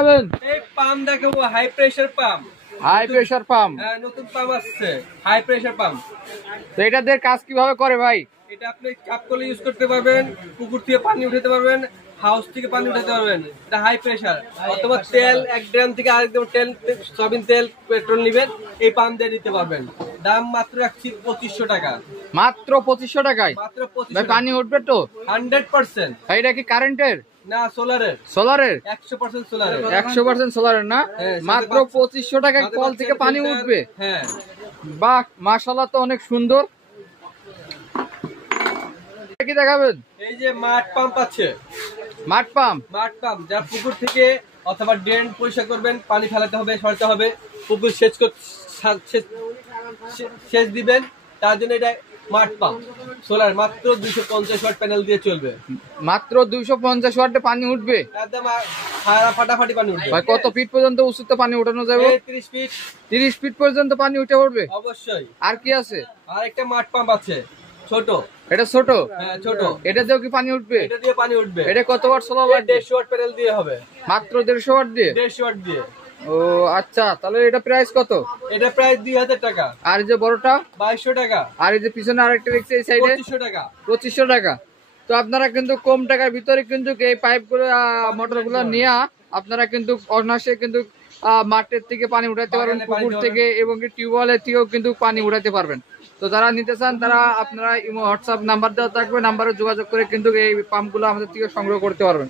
এই পাম্প দেখাবো, high pressure pump. High pressure pump, নতুন পাম্প আসছে, হাই প্রেসার পাম্প। তো এটাদের কাজ কিভাবে করে ভাই? এটা আপনি কাপ কলে ইউজ করতে পারবেন, পুকুর থেকে পানি উঠাতে পারবেন, হাউস থেকে পানি উঠাতে পারবেন। এটা হাই প্রেসার। অথবা তেল 1 গ্রাম থেকে আরেক গ্রাম তেল, সয়াবিন তেল, পেট্রোল নিবেন, এই পাম্প দিয়ে দিতে পারবেন। দাম মাত্র রাখছি 2500 টাকা। মাত্র 2500 টাকায় মাত্র 2500 ভাই পানি উঠবে তো? 100%। ভাই এটা কি কারেন্টের না, সোলারের। সোলারের? 100% সোলারের। 100% সোলারের না? মাত্র 2500 টাকায় কল থেকে পানি উঠবে? হ্যাঁ। বাহ, মাশাআল্লাহ, তো অনেক সুন্দর। কি দেখাবেন? এই যে মাঠ পাম্প আছে। মাঠ পাম্প? মাঠ পাম্প যা পুকুর থেকে অথবা ড্রেন পরিষ্কার করবেন, পানি ফেলাতে হবে, সরাতে হবে, পুকুর সেচ দিবেন, তার জন্য এটা মাঠ পাম্প সোলার। মাত্র 250 ওয়াট প্যানেল দিয়ে চলবে। মাত্র 250 ওয়াটে পানি উঠবে? একদম ফাটাফাটি পানি উঠবে। ভাই কত ফিট পর্যন্ত উঁচুতে পানি উঠানো যাবে? 30 ফিট। 30 ফিট পর্যন্ত পানি উঠে পড়বে? অবশ্যই। আর কি আছে? আর একটা মাঠ পাম্প আছে, ছোট। এটা ছোট? হ্যাঁ, ছোট। এটা দিয়েও কি পানি উঠবে? এটা দিয়ে পানি উঠবে। এটা কত ওয়াট সোলার লাগবে? 150 ওয়াট প্যানেল দিয়ে হবে। মাত্র 150 ওয়াট দিয়ে? 150 ওয়াট দিয়ে। ও আচ্ছা, তাহলে এটা প্রাইস কত? এটা প্রায় 2000 টাকা। আর এই যে বড়টা? 2200 টাকা। আর এই যে পিছনে আরেকটা দেখছি এই সাইডে? 2500 টাকা। 2500 টাকা। তো আপনারা কিন্তু কম টাকার ভিতরে কিন্তু এই পাইপগুলো, মোটরগুলো নিয়ে আপনারা কিন্তু অনায়াসে কিন্তু মাঠের থেকে পানি উঠাতে পারবেন, পুকুর থেকে এবং টিউবওয়েলের থেকেও কিন্তু পানি উঠাতে পারবেন। তো যারা নিতে চান তারা আপনারা হোয়াটসঅ্যাপ নাম্বার দেওয়া থাকবে, নাম্বারে যোগাযোগ করে কিন্তু এই পাম্পগুলো আমাদের থেকে সংগ্রহ করতে পারবেন।